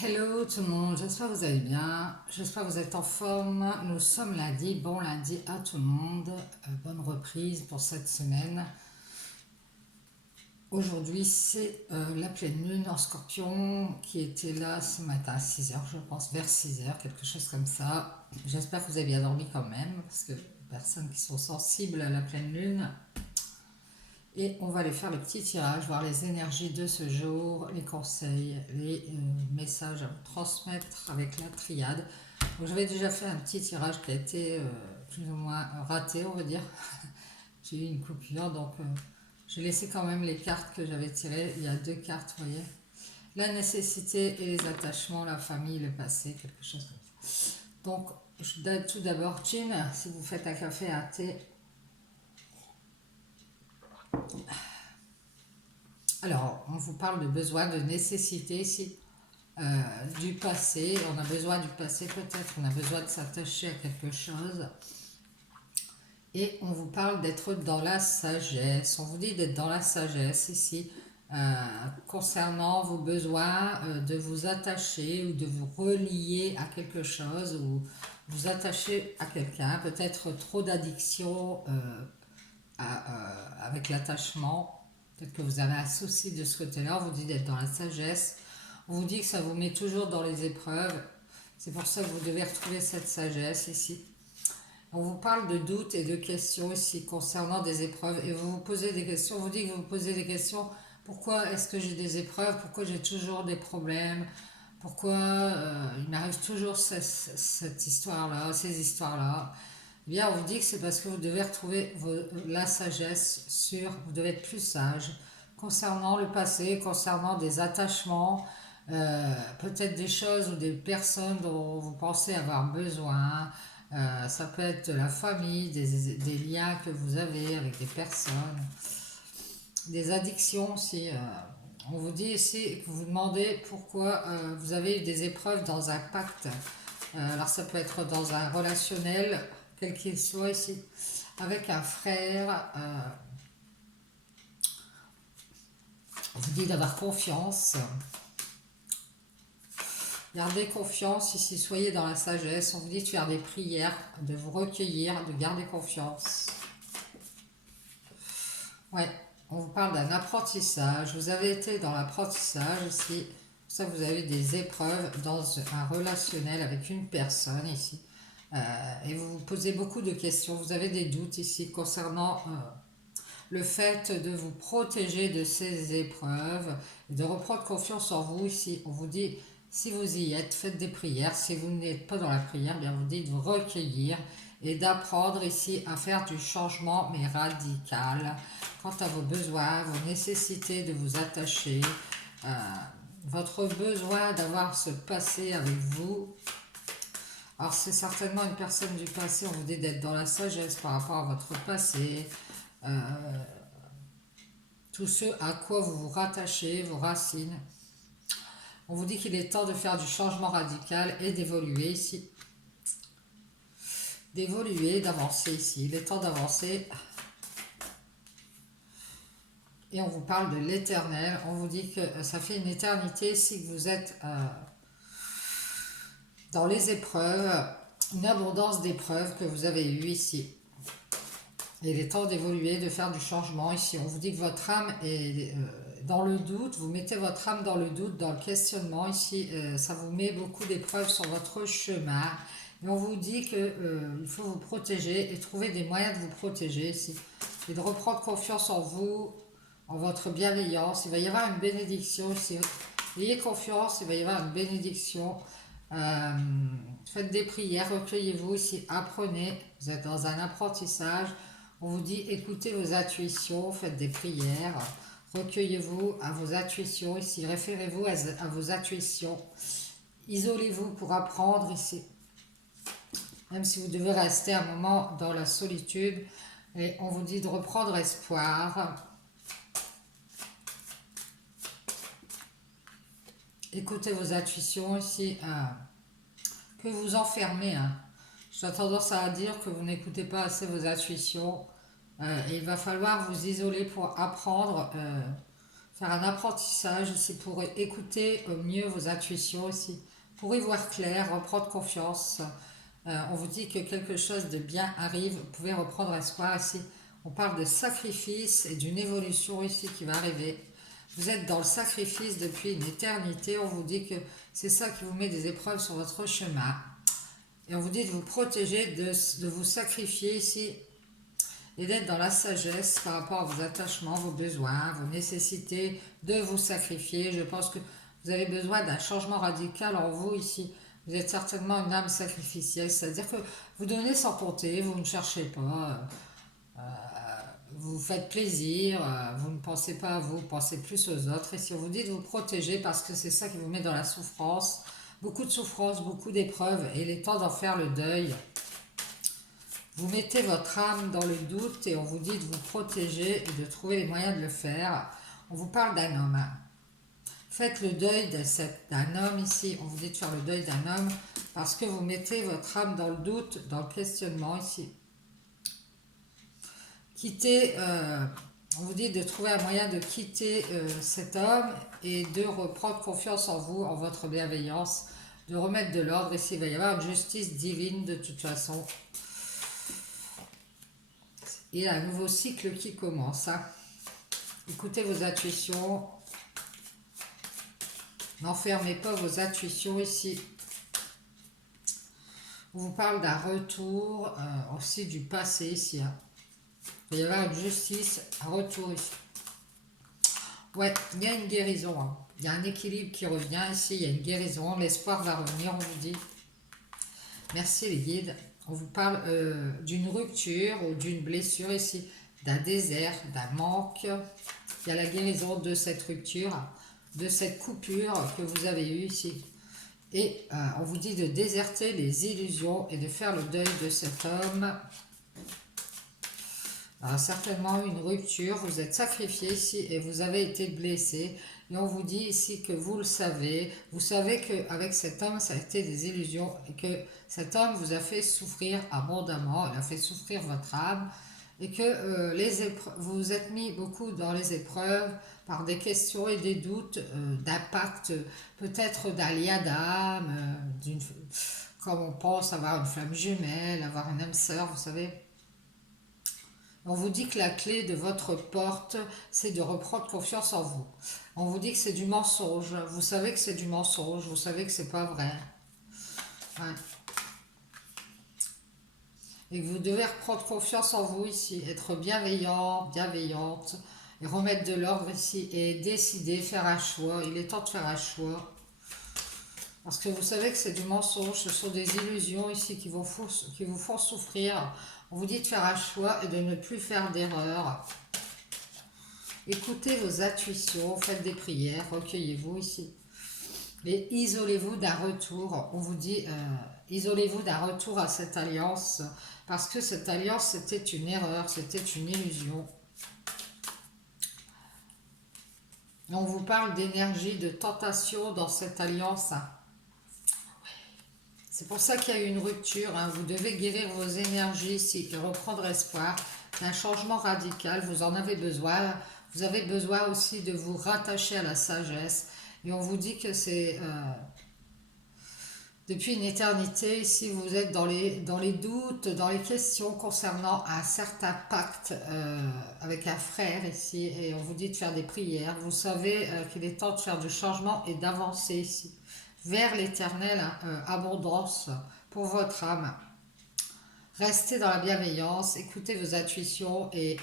Hello tout le monde, j'espère que vous allez bien, j'espère que vous êtes en forme. Nous sommes lundi, bon lundi à tout le monde. Bonne reprise pour cette semaine. Aujourd'hui c'est la pleine lune en scorpion qui était là ce matin à 6 heures, je pense, vers 6 heures, quelque chose comme ça. J'espère que vous avez bien dormi quand même, parce que les personnes qui sont sensibles à la pleine lune. Et on va aller faire le petit tirage, voir les énergies de ce jour, les conseils, les messages à vous transmettre avec la triade. Donc, j'avais déjà fait un petit tirage qui a été plus ou moins raté, on va dire. J'ai eu une coupure, donc j'ai laissé quand même les cartes que j'avais tirées. Il y a deux cartes, vous voyez. La nécessité et les attachements, la famille, le passé, quelque chose comme ça. Donc, je donne tout d'abord, Jean, si vous faites un café, un thé. Alors, on vous parle de besoin, de nécessité ici. Du passé, on a besoin du passé peut-être, on a besoin de s'attacher à quelque chose. Et on vous parle d'être dans la sagesse, on vous dit d'être dans la sagesse ici, concernant vos besoins, de vous attacher ou de vous relier à quelque chose ou vous attacher à quelqu'un, peut-être trop d'addiction avec l'attachement, peut-être que vous avez un souci de ce côté-là, on vous dit d'être dans la sagesse. On vous dit que ça vous met toujours dans les épreuves. C'est pour ça que vous devez retrouver cette sagesse ici. On vous parle de doutes et de questions ici concernant des épreuves. Et vous vous posez des questions. On vous dit que vous vous posez des questions. Pourquoi est-ce que j'ai des épreuves? Pourquoi j'ai toujours des problèmes? Pourquoi il m'arrive toujours cette histoire-là, ces histoires-là? Eh bien, on vous dit que c'est parce que vous devez retrouver la sagesse vous devez être plus sage concernant le passé, concernant des attachements, peut-être des choses ou des personnes dont vous pensez avoir besoin. Ça peut être de la famille, des liens que vous avez avec des personnes, des addictions aussi. On vous dit ici que vous demandez pourquoi vous avez eu des épreuves dans un pacte. Alors ça peut être dans un relationnel, quel qu'il soit ici, avec un frère. On vous dit d'avoir confiance. Gardez confiance ici, soyez dans la sagesse. On vous dit de faire des prières, de vous recueillir, de garder confiance. Ouais, on vous parle d'un apprentissage. Vous avez été dans l'apprentissage ici. Ça, vous avez des épreuves dans un relationnel avec une personne ici. Et vous vous posez beaucoup de questions. Vous avez des doutes ici concernant le fait de vous protéger de ces épreuves, de reprendre confiance en vous ici. On vous dit, si vous y êtes, faites des prières. Si vous n'êtes pas dans la prière, bien vous dites de vous recueillir et d'apprendre ici à faire du changement, mais radical, quant à vos besoins, vos nécessités de vous attacher, euh, votre besoin d'avoir ce passé avec vous. Alors c'est certainement une personne du passé, on vous dit d'être dans la sagesse par rapport à votre passé, euh, tout ce à quoi vous vous rattachez, vos racines. On vous dit qu'il est temps de faire du changement radical et d'évoluer ici. D'évoluer, d'avancer ici. Il est temps d'avancer. Et on vous parle de l'éternel. On vous dit que ça fait une éternité si vous êtes dans les épreuves, une abondance d'épreuves que vous avez eues ici. Et il est temps d'évoluer, de faire du changement ici. On vous dit que votre âme est dans le doute, vous mettez votre âme dans le doute, dans le questionnement ici. Ça vous met beaucoup d'épreuves sur votre chemin. Et on vous dit qu'il faut vous protéger et trouver des moyens de vous protéger ici. Et de reprendre confiance en vous, en votre bienveillance. Il va y avoir une bénédiction ici. Ayez confiance, il va y avoir une bénédiction. Faites des prières, recueillez-vous ici, apprenez. Vous êtes dans un apprentissage. On vous dit écoutez vos intuitions, faites des prières, recueillez-vous à vos intuitions ici, référez-vous à vos intuitions, isolez-vous pour apprendre ici, même si vous devez rester un moment dans la solitude, et on vous dit de reprendre espoir. Écoutez vos intuitions ici, que vous enfermez. J'ai tendance à dire que vous n'écoutez pas assez vos intuitions. Et il va falloir vous isoler pour apprendre. faire un apprentissage ici pour écouter au mieux vos intuitions aussi, pour y voir clair, reprendre confiance. On vous dit que quelque chose de bien arrive, vous pouvez reprendre espoir ici. On parle de sacrifice et d'une évolution ici qui va arriver. Vous êtes dans le sacrifice depuis une éternité, on vous dit que c'est ça qui vous met des épreuves sur votre chemin. Et on vous dit de vous protéger, de vous sacrifier ici et d'être dans la sagesse par rapport à vos attachements, vos besoins, vos nécessités, de vous sacrifier. Je pense que vous avez besoin d'un changement radical en vous ici. Vous êtes certainement une âme sacrificielle, c'est-à-dire que vous donnez sans compter, vous ne cherchez pas, vous faites plaisir, vous ne pensez pas à vous, vous pensez plus aux autres. Et si on vous dit de vous protéger parce que c'est ça qui vous met dans la souffrance, beaucoup de souffrance, beaucoup d'épreuves, et il est temps d'en faire le deuil. Vous mettez votre âme dans le doute et on vous dit de vous protéger et de trouver les moyens de le faire. On vous parle d'un homme. Faites le deuil d'un homme ici. On vous dit de faire le deuil d'un homme parce que vous mettez votre âme dans le doute, dans le questionnement ici. Quittez, on vous dit de trouver un moyen de quitter cet homme et de reprendre confiance en vous, en votre bienveillance, de remettre de l'ordre ici. Il va y avoir une justice divine de toute façon. Il y a un nouveau cycle qui commence. Écoutez vos intuitions. N'enfermez pas vos intuitions ici. On vous parle d'un retour, aussi du passé ici. Il va y avoir une justice, un retour ici. Ouais, il y a une guérison. Il y a un équilibre qui revient ici. Il y a une guérison. L'espoir va revenir, on vous dit. Merci les guides. On vous parle d'une rupture ou d'une blessure ici, d'un désert, d'un manque. Il y a la guérison de cette rupture, de cette coupure que vous avez eue ici. Et on vous dit de déserter les illusions et de faire le deuil de cet homme. Alors, certainement une rupture, vous êtes sacrifié ici et vous avez été blessé. Et on vous dit ici que vous savez qu'avec cet homme, ça a été des illusions et que cet homme vous a fait souffrir abondamment, il a fait souffrir votre âme et que vous vous êtes mis beaucoup dans les épreuves par des questions et des doutes d'impact, peut-être d'un lien d'âme, comme on pense avoir une flamme jumelle, avoir une âme sœur, vous savez. On vous dit que la clé de votre porte, c'est de reprendre confiance en vous. On vous dit que c'est du mensonge. Vous savez que c'est du mensonge. Vous savez que c'est pas vrai. Ouais. Et que vous devez reprendre confiance en vous ici. Être bienveillant, bienveillante. Et remettre de l'ordre ici. Et décider, faire un choix. Il est temps de faire un choix. Parce que vous savez que c'est du mensonge. Ce sont des illusions ici qui vous font souffrir. On vous dit de faire un choix et de ne plus faire d'erreur. Écoutez vos intuitions, faites des prières, recueillez-vous ici. Et isolez-vous d'un retour. On vous dit, isolez-vous d'un retour à cette alliance. Parce que cette alliance, c'était une erreur, c'était une illusion. Et on vous parle d'énergie, de tentation dans cette alliance. C'est pour ça qu'il y a eu une rupture. Vous devez guérir vos énergies ici et reprendre espoir d'un changement radical. Vous en avez besoin. Vous avez besoin aussi de vous rattacher à la sagesse. Et on vous dit que c'est depuis une éternité. Ici, vous êtes dans les doutes, dans les questions concernant un certain pacte avec un frère ici. Et on vous dit de faire des prières. Vous savez qu'il est temps de faire du changement et d'avancer ici vers l'éternelle abondance pour votre âme. Restez dans la bienveillance, écoutez vos intuitions et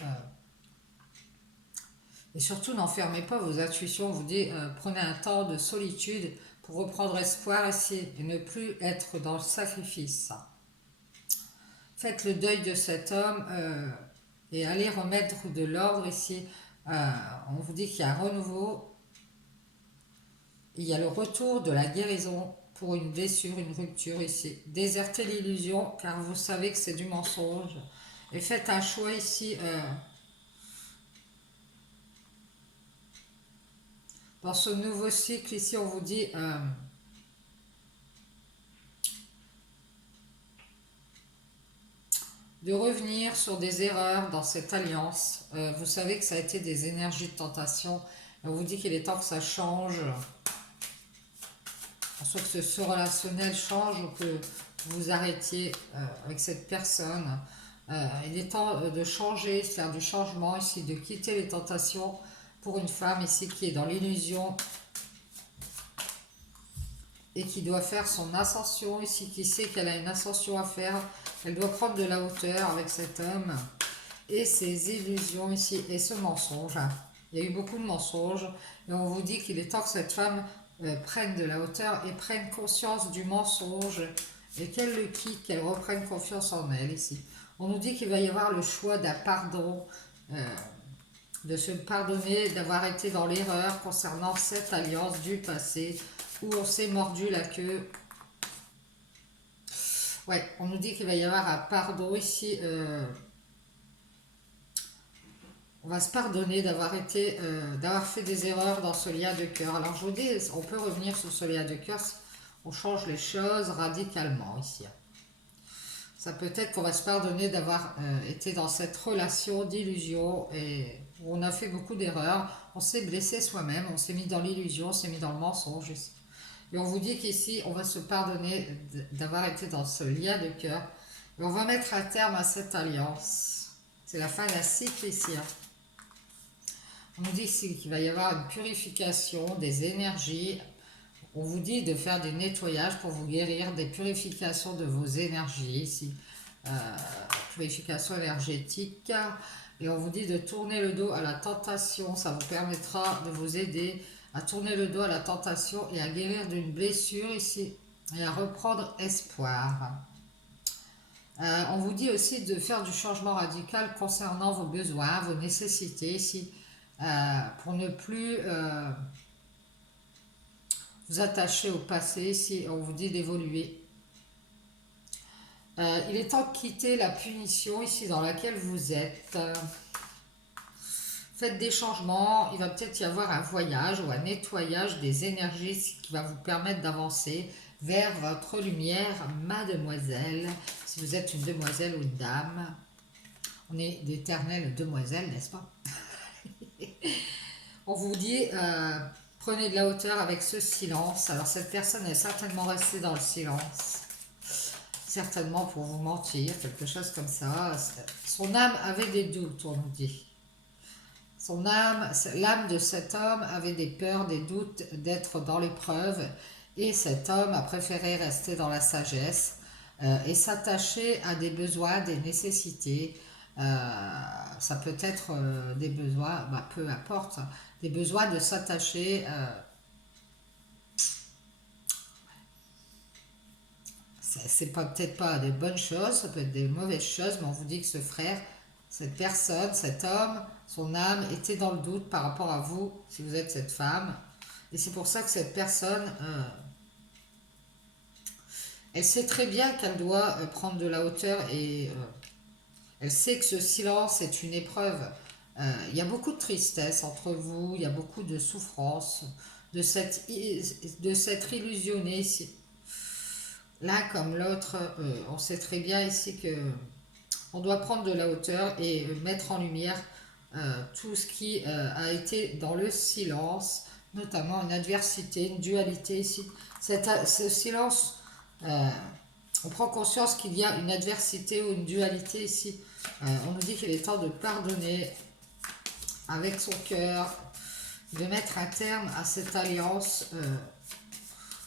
surtout n'enfermez pas vos intuitions. On vous dit prenez un temps de solitude pour reprendre espoir ici et ne plus être dans le sacrifice. Faites le deuil de cet homme et allez remettre de l'ordre ici. On vous dit qu'il y a un renouveau. Il y a le retour de la guérison pour une blessure, une rupture ici. Désertez l'illusion car vous savez que c'est du mensonge. Et faites un choix ici. Dans ce nouveau cycle ici, on vous dit de revenir sur des erreurs dans cette alliance. Vous savez que ça a été des énergies de tentation. On vous dit qu'il est temps que ça change. Soit que ce relationnel change ou que vous arrêtiez avec cette personne. Il est temps de changer, de faire du changement ici, de quitter les tentations pour une femme ici qui est dans l'illusion et qui doit faire son ascension ici, qui sait qu'elle a une ascension à faire, elle doit prendre de la hauteur avec cet homme et ses illusions ici et ce mensonge. Il y a eu beaucoup de mensonges et on vous dit qu'il est temps que cette femme prenne de la hauteur et prenne conscience du mensonge et qu'elle le quitte, qu'elle reprenne confiance en elle ici. On nous dit qu'il va y avoir le choix d'un pardon, de se pardonner, d'avoir été dans l'erreur concernant cette alliance du passé où on s'est mordu la queue. Ouais, on nous dit qu'il va y avoir un pardon ici. On va se pardonner d'avoir fait des erreurs dans ce lien de cœur. Alors je vous dis, on peut revenir sur ce lien de cœur. On change les choses radicalement ici. Ça peut être qu'on va se pardonner d'avoir été dans cette relation d'illusion et où on a fait beaucoup d'erreurs. On s'est blessé soi-même, on s'est mis dans l'illusion, on s'est mis dans le mensonge ici. Et on vous dit qu'ici, on va se pardonner d'avoir été dans ce lien de cœur. Et on va mettre un terme à cette alliance. C'est la fin d'un cycle ici. On nous dit ici qu'il va y avoir une purification des énergies. On vous dit de faire des nettoyages pour vous guérir, des purifications de vos énergies ici. Purification énergétique. Et on vous dit de tourner le dos à la tentation. Ça vous permettra de vous aider à tourner le dos à la tentation et à guérir d'une blessure ici. Et à reprendre espoir. On vous dit aussi de faire du changement radical concernant vos besoins, vos nécessités ici. Pour ne plus vous attacher au passé, ici on vous dit d'évoluer. Il est temps de quitter la punition ici dans laquelle vous êtes. Faites des changements, il va peut-être y avoir un voyage ou un nettoyage des énergies qui va vous permettre d'avancer vers votre lumière, mademoiselle. Si vous êtes une demoiselle ou une dame, on est d'éternelles demoiselles, n'est-ce pas? On vous dit, prenez de la hauteur avec ce silence. Alors cette personne est certainement restée dans le silence. Certainement pour vous mentir, quelque chose comme ça. Son âme avait des doutes, on nous dit. Son âme, l'âme de cet homme avait des peurs, des doutes d'être dans l'épreuve. Et cet homme a préféré rester dans la sagesse et s'attacher à des besoins, des nécessités. Ça peut être des besoins, peu importe, des besoins de s'attacher. C'est peut-être pas des bonnes choses, ça peut être des mauvaises choses, mais on vous dit que ce frère, cette personne, cet homme, son âme était dans le doute par rapport à vous, si vous êtes cette femme. Et c'est pour ça que cette personne, elle sait très bien qu'elle doit prendre de la hauteur et elle sait que ce silence est une épreuve. Il y a beaucoup de tristesse entre vous, il y a beaucoup de souffrance, de s'être illusionné ici. L'un comme l'autre, on sait très bien ici que on doit prendre de la hauteur et mettre en lumière tout ce qui a été dans le silence, notamment une adversité, une dualité ici. Ce silence, on prend conscience qu'il y a une adversité ou une dualité ici. On nous dit qu'il est temps de pardonner avec son cœur, de mettre un terme à cette alliance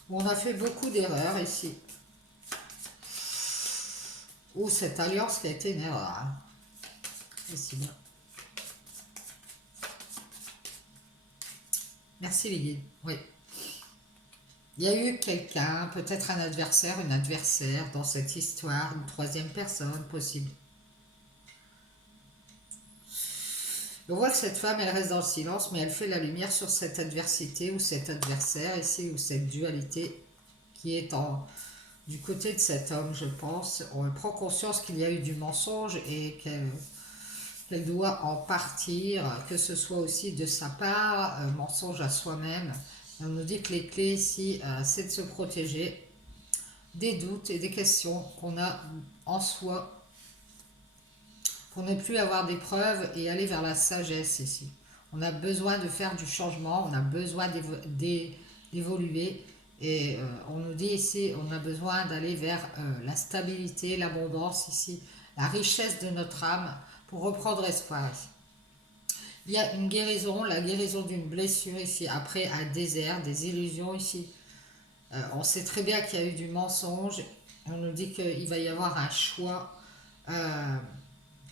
où on a fait beaucoup d'erreurs ici. Ou cette alliance qui a été une erreur. Ici, bien. Merci les guides. Oui. Il y a eu quelqu'un, peut-être un adversaire, une adversaire dans cette histoire, une troisième personne possible. On voit que cette femme, elle reste dans le silence, mais elle fait la lumière sur cette adversité ou cet adversaire ici, ou cette dualité qui est du côté de cet homme, je pense. On prend conscience qu'il y a eu du mensonge et qu'elle doit en partir, que ce soit aussi de sa part, mensonge à soi-même. On nous dit que les clés ici, c'est de se protéger des doutes et des questions qu'on a en soi pour ne plus avoir d'épreuves et aller vers la sagesse ici. On a besoin de faire du changement, on a besoin d'évoluer. Et on nous dit ici, on a besoin d'aller vers la stabilité, l'abondance ici, la richesse de notre âme pour reprendre espoir ici. Il y a une guérison, la guérison d'une blessure ici, après un désert, des illusions ici. On sait très bien qu'il y a eu du mensonge. On nous dit qu'il va y avoir un choix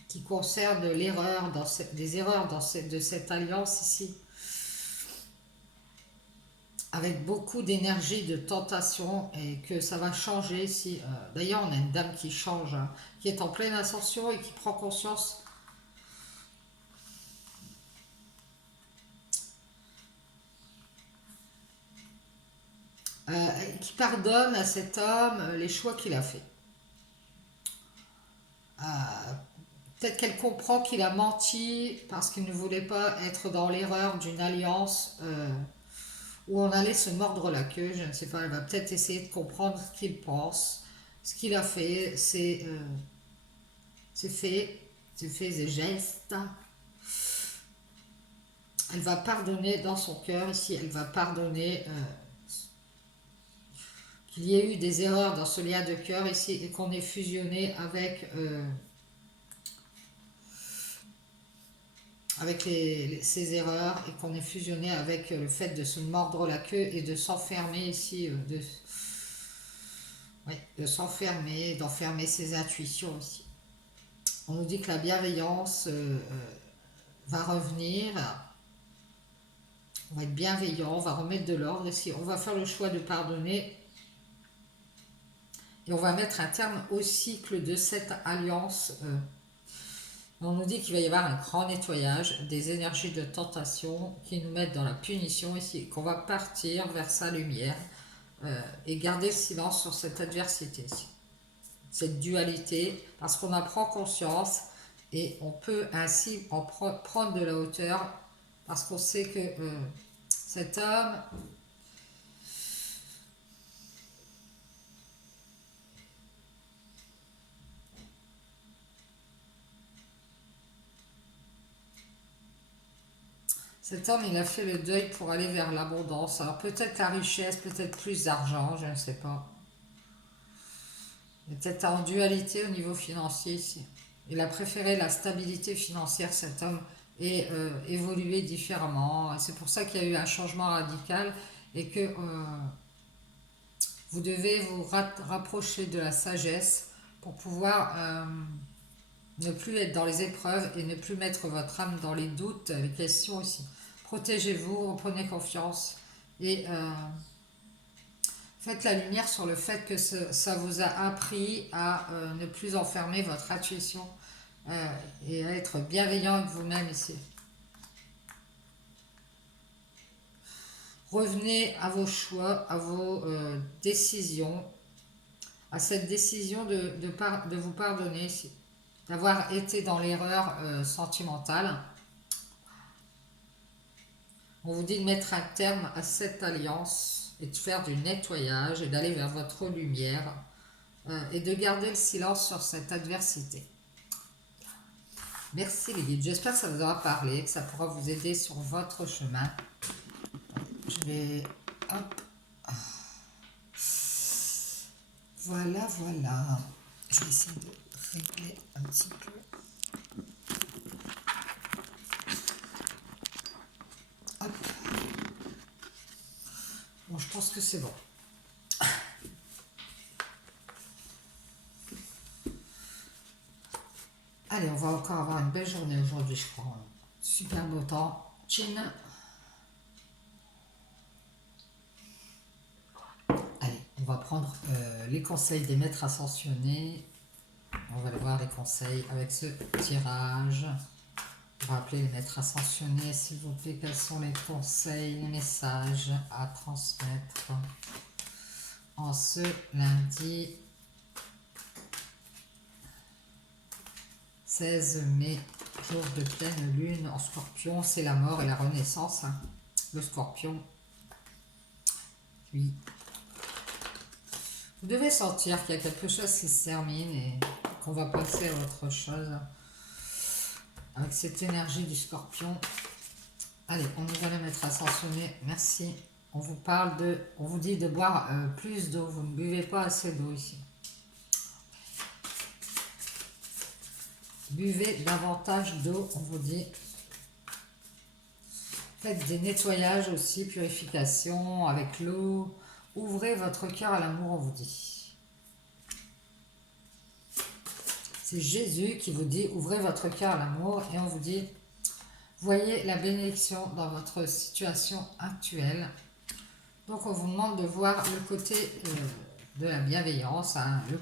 qui concerne l'erreur, des erreurs de cette alliance ici, avec beaucoup d'énergie, de tentation, et que ça va changer ici. D'ailleurs, on a une dame qui change, hein, qui est en pleine ascension et qui prend conscience. Qui pardonne à cet homme les choix qu'il a fait. Peut-être qu'elle comprend qu'il a menti parce qu'il ne voulait pas être dans l'erreur d'une alliance où on allait se mordre la queue. Je ne sais pas, elle va peut-être essayer de comprendre ce qu'il pense. Ce qu'il a fait, c'est fait, des gestes. Elle va pardonner dans son cœur ici, elle va pardonner qu'il y ait eu des erreurs dans ce lien de cœur ici et qu'on ait fusionné avec ces erreurs et qu'on ait fusionné avec le fait de se mordre la queue et de s'enfermer ici, de s'enfermer, d'enfermer ses intuitions aussi. On nous dit que la bienveillance va revenir, on va être bienveillant, on va remettre de l'ordre ici, on va faire le choix de pardonner et on va mettre un terme au cycle de cette alliance. On nous dit qu'il va y avoir un grand nettoyage des énergies de tentation qui nous mettent dans la punition ici, qu'on va partir vers sa lumière et garder le silence sur cette adversité ici, cette dualité, parce qu'on en prend conscience et on peut ainsi en prendre de la hauteur parce qu'on sait que cet homme il a fait le deuil pour aller vers l'abondance. Alors peut-être la richesse, peut-être plus d'argent, je ne sais pas. Peut-être en dualité au niveau financier ici. Il a préféré la stabilité financière, cet homme, et évoluer différemment. Et c'est pour ça qu'il y a eu un changement radical et que vous devez vous rapprocher de la sagesse pour pouvoir ne plus être dans les épreuves et ne plus mettre votre âme dans les doutes, les questions ici. Protégez-vous, reprenez confiance et faites la lumière sur le fait que ça vous a appris à ne plus enfermer votre intuition et à être bienveillant avec vous-même ici. Revenez à vos choix, à vos décisions, à cette décision de vous pardonner ici, d'avoir été dans l'erreur sentimentale. On vous dit de mettre un terme à cette alliance et de faire du nettoyage et d'aller vers votre lumière et de garder le silence sur cette adversité. Merci les guides, j'espère que ça vous aura parlé, que ça pourra vous aider sur votre chemin. Je vais... Hop. Voilà. Je vais essayer de régler un petit peu. Hop. Bon, je pense que c'est bon. Allez, on va encore avoir une belle journée aujourd'hui, je crois. Super beau temps. Chin. Allez, on va prendre les conseils des maîtres ascensionnés. On va aller voir les conseils avec ce tirage. On va appeler les maîtres ascensionnés, s'il vous plaît. Quels sont les conseils, les messages à transmettre en ce lundi 16 mai, jour de pleine lune en Scorpion, c'est la mort et la renaissance, hein. Le Scorpion. Oui. Vous devez sentir qu'il y a quelque chose qui se termine et qu'on va passer à autre chose. Avec cette énergie du Scorpion, Allez, on va la mettre ascensionnée. Merci. On vous dit de boire plus d'eau. Vous ne buvez pas assez d'eau ici. Buvez davantage d'eau, on vous dit. Faites des nettoyages aussi, purification avec l'eau. Ouvrez votre cœur à l'amour, on vous dit. C'est Jésus qui vous dit, ouvrez votre cœur à l'amour et on vous dit, voyez la bénédiction dans votre situation actuelle. Donc on vous demande de voir le côté de la bienveillance, hein, le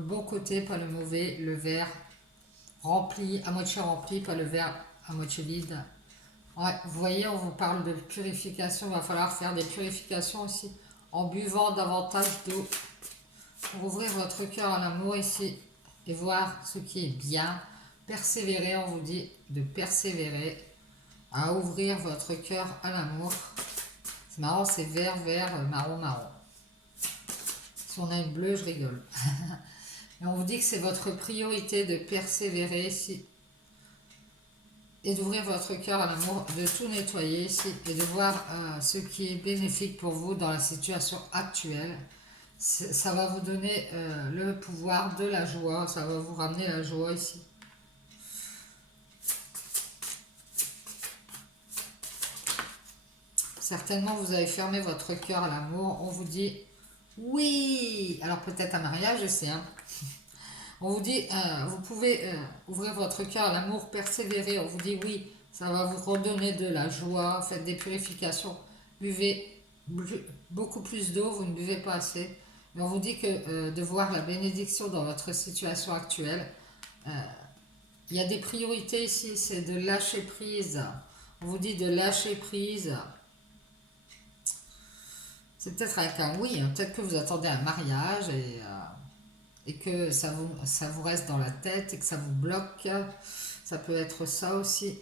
bon côté, pas le mauvais, le verre rempli, à moitié rempli, pas le verre à moitié vide. Ouais, vous voyez, on vous parle de purification, il va falloir faire des purifications aussi en buvant davantage d'eau pour ouvrir votre cœur à l'amour ici et voir ce qui est bien. Persévérer, on vous dit de persévérer à ouvrir votre cœur à l'amour. C'est marrant, c'est vert, vert, marron, marron. Si on a une bleue, je rigole. Et on vous dit que c'est votre priorité de persévérer ici et d'ouvrir votre cœur à l'amour, de tout nettoyer ici et de voir ce qui est bénéfique pour vous dans la situation actuelle. Ça va vous donner le pouvoir de la joie, ça va vous ramener la joie ici. Certainement, vous avez fermé votre cœur à l'amour. On vous dit oui. Alors peut-être un mariage, je sais. Hein. On vous dit, vous pouvez ouvrir votre cœur à l'amour, persévérer. On vous dit oui, ça va vous redonner de la joie. Faites des purifications. Buvez beaucoup plus d'eau, vous ne buvez pas assez. Mais on vous dit que de voir la bénédiction dans votre situation actuelle, il y a des priorités ici, c'est de lâcher prise. On vous dit de lâcher prise. C'est peut-être avec un oui, hein. Peut-être que vous attendez un mariage et que ça vous reste dans la tête et que ça vous bloque. Ça peut être ça aussi.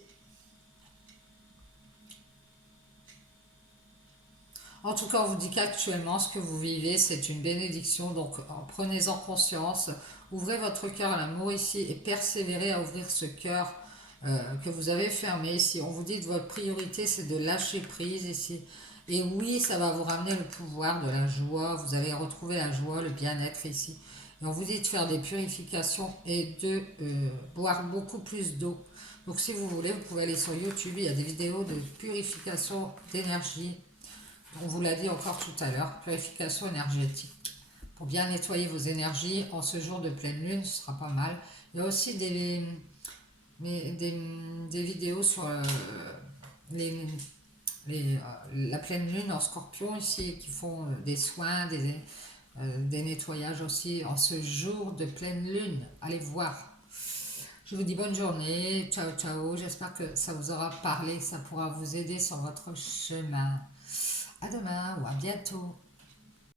En tout cas, on vous dit qu'actuellement, ce que vous vivez, c'est une bénédiction. Donc, prenez-en conscience. Ouvrez votre cœur à l'amour ici et persévérez à ouvrir ce cœur que vous avez fermé ici. On vous dit que votre priorité, c'est de lâcher prise ici. Et oui, ça va vous ramener le pouvoir de la joie. Vous allez retrouver la joie, le bien-être ici. Et on vous dit de faire des purifications et de boire beaucoup plus d'eau. Donc si vous voulez, vous pouvez aller sur YouTube. Il y a des vidéos de purification d'énergie. On vous l'a dit encore tout à l'heure, purification énergétique. Pour bien nettoyer vos énergies en ce jour de pleine lune, ce sera pas mal. Il y a aussi des vidéos sur la pleine lune en scorpion ici, qui font des soins, des nettoyages aussi en ce jour de pleine lune. Allez voir. Je vous dis bonne journée, ciao ciao, j'espère que ça vous aura parlé, que ça pourra vous aider sur votre chemin. À demain ou à bientôt.